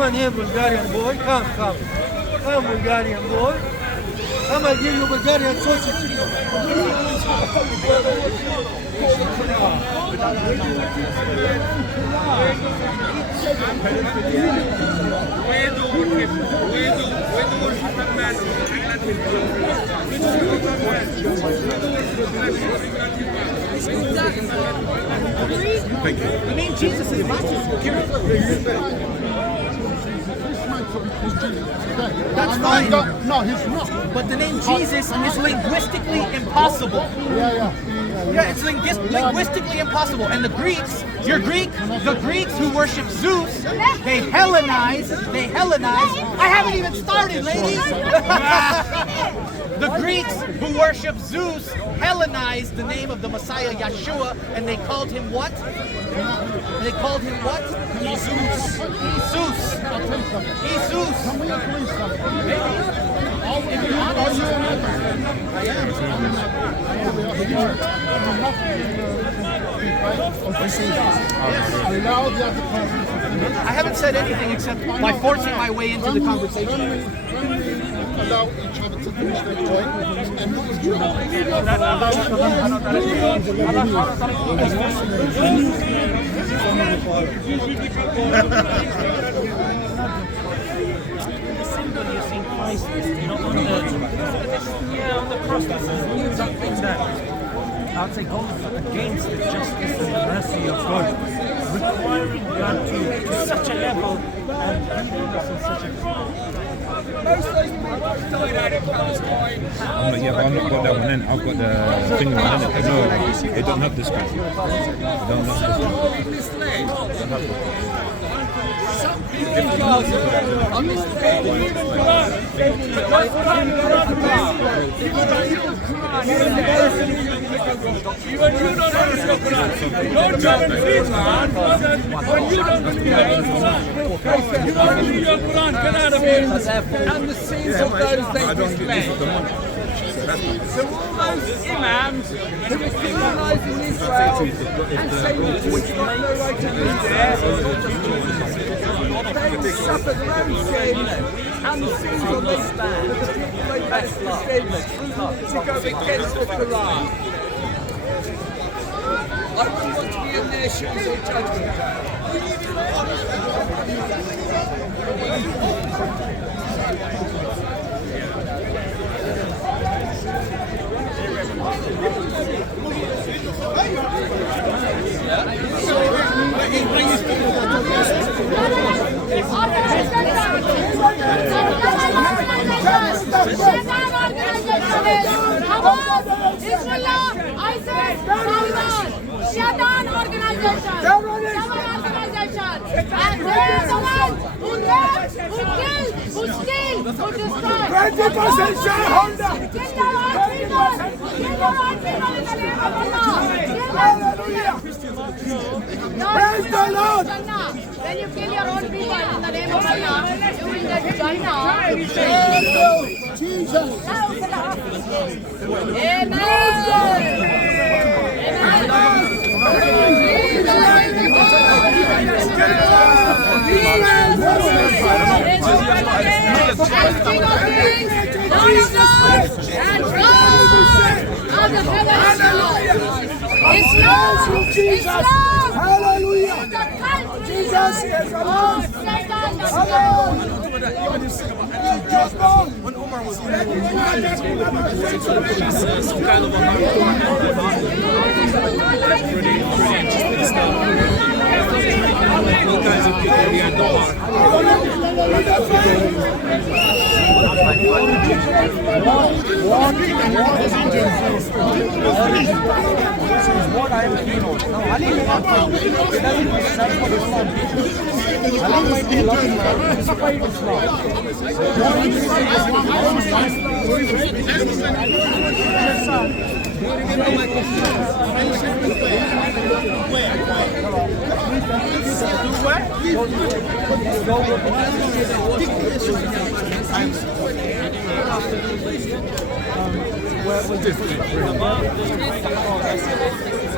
Come on here, Bulgarian boy. Come. Come, Bulgarian boy. Come, I'll give you Bulgarian sausage. Thank you. The name Jesus is That's fine. No, he's not. But the name Jesus is linguistically impossible. Yeah, it's linguistically impossible. And the Greeks, the Greeks who worship Zeus, they Hellenize. I haven't even started, ladies. The Greeks who worship Zeus Hellenized the name of the Messiah Yeshua, and they called him what? Jesus. If you're honest, I haven't said anything except by forcing my way into the conversation. Allow each other to finish their point and on the cross, this is something that I'd say goes against the justice and the mercy of God, requiring God to such a level and leading us in such a Most of those people died out in Palestine. I've not got that one in. I've got the thing one in it. No, they don't have this one. They don't have this one. Even you don't understand the Quran. Don't come and preach, man. When you don't believe the Quran, you don't believe your Quran, get out of here. And the sins of those they displayed. So all those imams who are criminalising Israel and saying that Jews have got no right to live there, they suffer their own sin and the sins of those land that the people they managed to go against the Quran. I wouldn't want to be in their shoes on Judgment Day. Shaitan organization, and they're the ones who rape, who kill, who steal, who destroy. 20% shareholder! Kill your own people! Kill your own people in the name of Allah! Hallelujah! Praise the Lord! When you kill your own people in the name of Allah, you will get Jannah. Jesus. Amen. Jesus! Hallelujah! Jesus is alive! When Omar was some kind of all kinds of people here in Doha. what I am keen on. Now, Ali may not think it doesn't make sense for Islam. Ali might be loving Islam, despite Islam.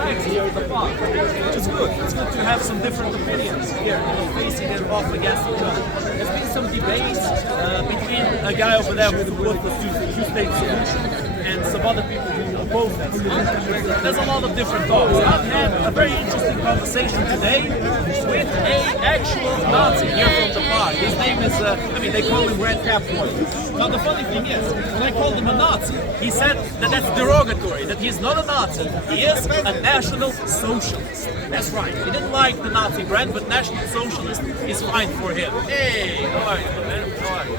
perspective of the park, which is good. It's good to have some different opinions here, facing them off against each other. There's been some debate between a guy over there who supports the two-state solution and some other people who oppose that solution. There's a lot of different talks. I've had a very interesting conversation today with an actual Nazi here from the park. His name is, they call him Red Cap Boy. Now the funny thing is, when I called him a Nazi, he said that that's derogatory, that he's not a Nazi, he is a National Socialist. That's right, he didn't like the Nazi brand, but National Socialist is fine for him. Hey, how are you, man? How are you?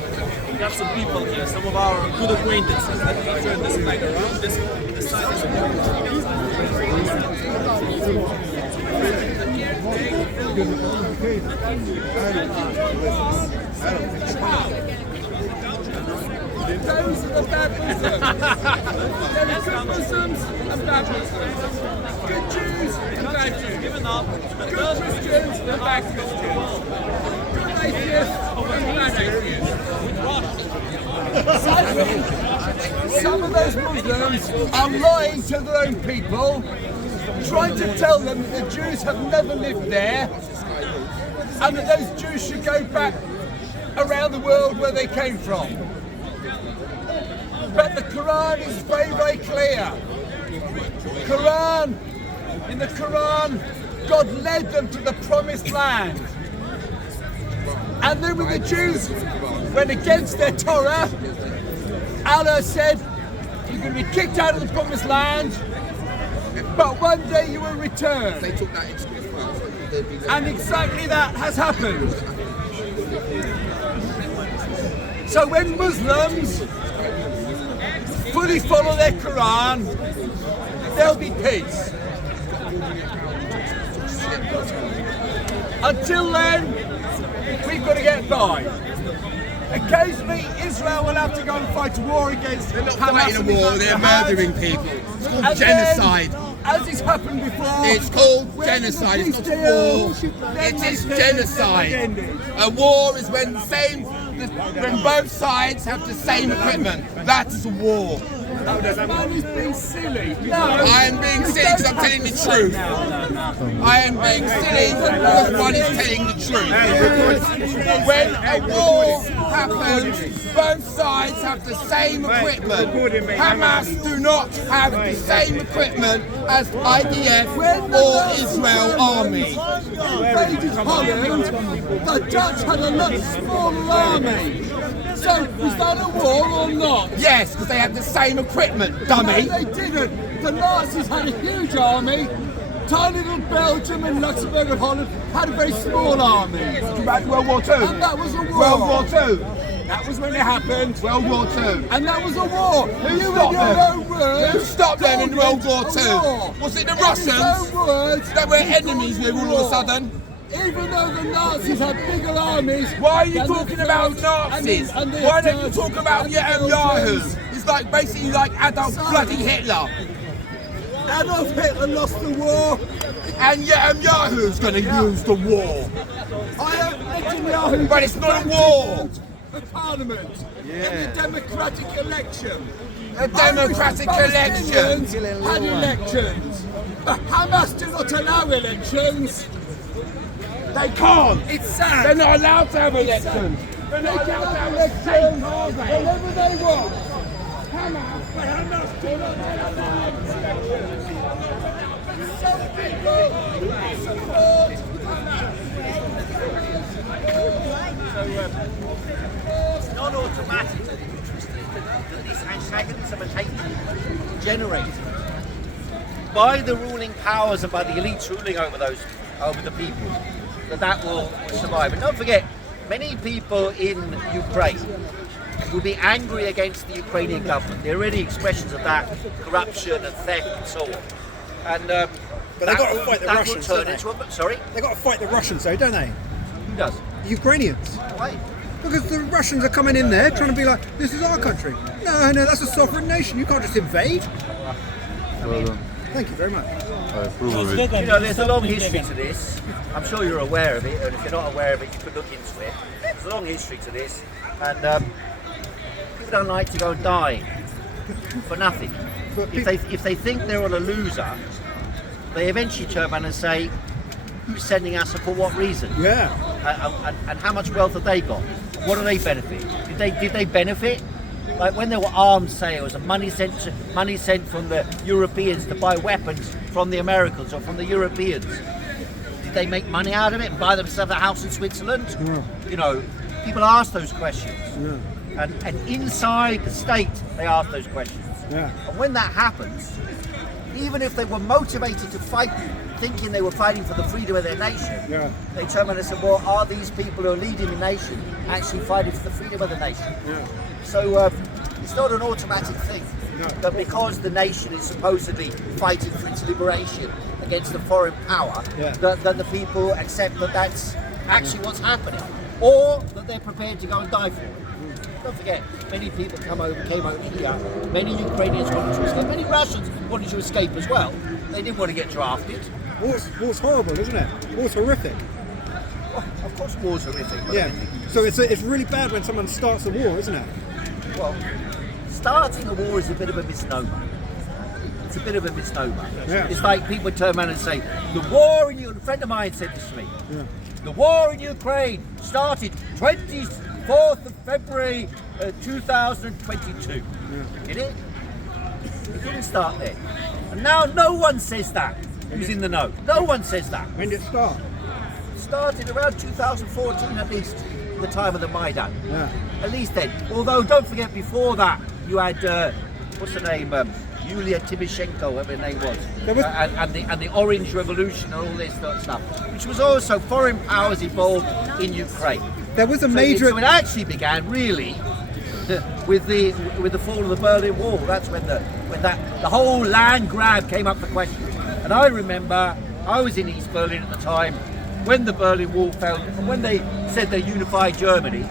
We got some people here, some of our good acquaintances. Let me turn this thing around. This side is Those are the bad Muslims. There are good Muslims and bad Muslims. Good Jews and bad Jews. Good Christians and bad Christians. Good atheists and bad atheists. Some of those Muslims are lying to their own people, trying to tell them that the Jews have never lived there and that those Jews should go back around the world where they came from. But the Quran is very, very clear. In the Quran, God led them to the promised land. And then when the Jews went against their Torah, Allah said, you're going to be kicked out of the promised land, but one day you will return. They took that into and exactly that has happened. So when Muslims fully follow their Quran, there'll be peace. Until then, we've got to get by. Occasionally, Israel will have to go and fight a war against Hamas. They're not fighting a war, they're murdering people. It's called genocide. As it's happened before. It's called genocide, it's not a war. It is genocide. A war is when both sides have the same equipment. That is a war. This man is being silly. No, I am being silly because I'm telling the truth. I am being silly because one is telling the truth. When a war happens, both sides have the same equipment. Hamas do not have the same equipment as IDF or Israel army. Invaded Holland, the Dutch had a much smaller army. So, was that a war or not? Yes, because they had the same equipment, dummy. No, they didn't. The Nazis had a huge army. Tiny little Belgium and Luxembourg and Holland had a very small army. Back World War II. And that was a war. World War II. That was when it happened. World War II. And that was a war. Who stopped them? Who stopped them in World War II? Was it the Russians that were enemies with all of a sudden? Even though the Nazis had bigger armies. Why are you talking about Nazis? Why don't you talk about Netanyahu? He's like basically like Adolf bloody Hitler. Adolf Hitler lost the war. And Netanyahu's going to use the war. I have Netanyahu. But it's not a war. The parliament. In the democratic election. A democratic election. Had elections. But Hamas do not allow elections. They can't. It's sad. They're not allowed to have elections. They're not allowed to have elections whenever they want. Hamas do not allow elections. Some people support Hamas. It's not automatic that this antagonism and hatred generated by the ruling powers and by the elites ruling over the people. That will survive. And don't forget, many people in Ukraine will be angry against the Ukrainian government. There are already expressions of that, corruption and theft and so on. And but they've got to fight the Russians, don't they? Sorry? They've got to fight the Russians though, don't they? Who does? The Ukrainians. Why? Because the Russians are coming in there trying to be like, this is our country. No, that's a sovereign nation. You can't just invade. Thank you very much. You know, there's a long history to this. I'm sure you're aware of it, and if you're not aware of it, you could look into it. There's a long history to this, and people don't like to go and die for nothing. If they think they're on a loser, they eventually turn around and say, who's sending us and for what reason? Yeah. And how much wealth have they got? What do they benefit? Did they benefit? Like when there were arms sales and money sent from the Europeans to buy weapons from the Americans or from the Europeans, did they make money out of it and buy themselves a house in Switzerland? Yeah. You know, people ask those questions. Yeah. And inside the state, they ask those questions. Yeah. And when that happens, even if they were motivated to fight, thinking they were fighting for the freedom of their nation, Yeah. they turn around and say, well, are these people who are leading the nation actually fighting for the freedom of the nation? Yeah. So it's not an automatic thing. No. That because the nation is supposedly fighting for its liberation against a foreign power, Yeah. that the people accept that that's actually what's happening, or that they're prepared to go and die for it. Don't forget, many people came over here, many Ukrainians wanted to escape, many Russians wanted to escape as well. They didn't want to get drafted. War's horrible, isn't it? War's horrific. Well, of course war's horrific. But Yeah. So it's really bad when someone starts a war, isn't it? Well, starting a war is a bit of a misnomer. It's a bit of a misnomer. Yeah. It's like people turn around and say, the war in Ukraine, a friend of mine said this to me, Yeah. the war in Ukraine started 24th of February 2022. Yeah. Did it? It didn't start then. And now no one says that who's in the know. No one says that. When did it start? It started around 2014 at least, the time of the Maidan. Yeah. At least then. Although don't forget, before that you had what's her name, Yulia Tymoshenko, whatever her name was, There was- and the Orange Revolution and all this sort of stuff, which was also foreign powers involved in Ukraine. There was a So major. it actually began really with the fall of the Berlin Wall. That's when the whole land grab came up for question. And I remember I was in East Berlin at the time when the Berlin Wall fell, and when they said they unified Germany.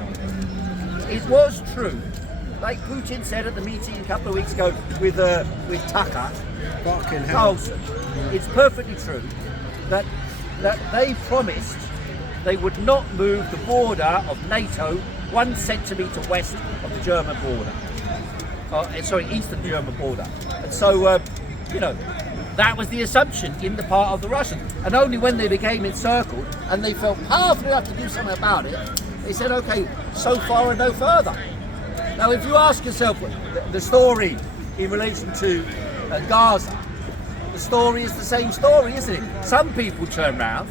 It was true, like Putin said at the meeting a couple of weeks ago with Tucker Fucking hell. Carlson. It's perfectly true that they promised they would not move the border of NATO 1 centimetre west of the German border. East of the German border. And so, that was the assumption in the part of the Russians. And only when they became encircled and they felt powerful enough to do something about it, they said, okay, so far and no further. Now, if you ask yourself the story in relation to Gaza, the story is the same story, isn't it? Some people turn around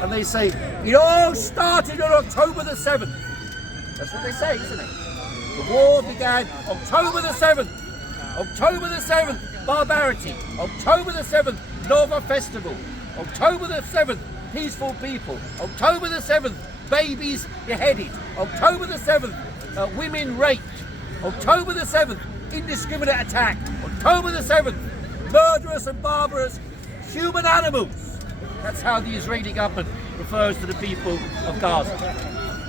and they say, it all started on October the 7th. That's what they say, isn't it? The war began October the 7th. October the 7th, barbarity. October the 7th, Nova Festival. October the 7th, peaceful people. October the 7th, babies beheaded. October the 7th, women raped. October the 7th, indiscriminate attack. October the 7th, murderous and barbarous human animals. That's how the Israeli government refers to the people of Gaza.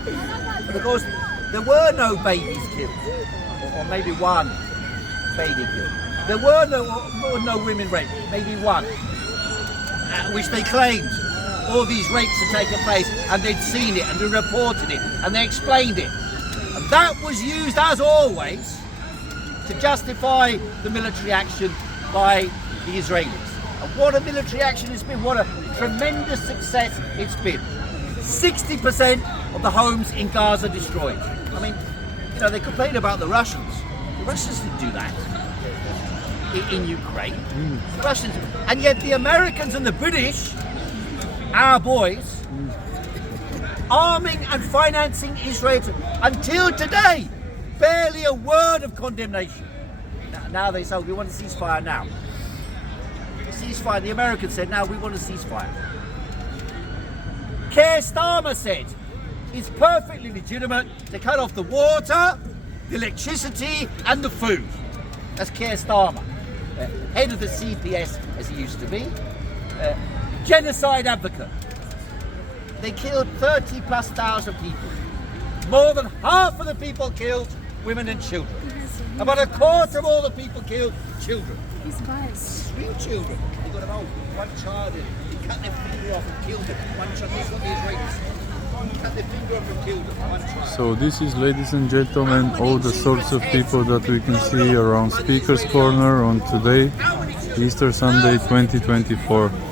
And of course, there were no babies killed, or maybe one baby killed. There were no women raped, maybe one, which they claimed all these rapes had taken place, and they'd seen it, and they reported it, and they explained it. And that was used, as always, to justify the military action by the Israelis. And what a military action it's been, what a tremendous success it's been. 60% of the homes in Gaza destroyed. I mean, they complain about the Russians. The Russians didn't do that in Ukraine. The Russians, and yet the Americans and the British, our boys, arming and financing Israel until today. Barely a word of condemnation. Now they say, we want a ceasefire now. Ceasefire, the Americans said, now we want a ceasefire. Keir Starmer said, it's perfectly legitimate to cut off the water, the electricity and the food. That's Keir Starmer, head of the CPS as he used to be, genocide advocate. They killed 30,000+ people. More than half of the people killed, women and children. About a quarter of all the people killed, children. Real children. They got them old. One child, they cut their finger off and killed them. One child, this is what the Israelis cut their finger off and killed them. One child. So this is, ladies and gentlemen, all the sorts of people that we can see around Speaker's Corner on today. Easter Sunday 2024.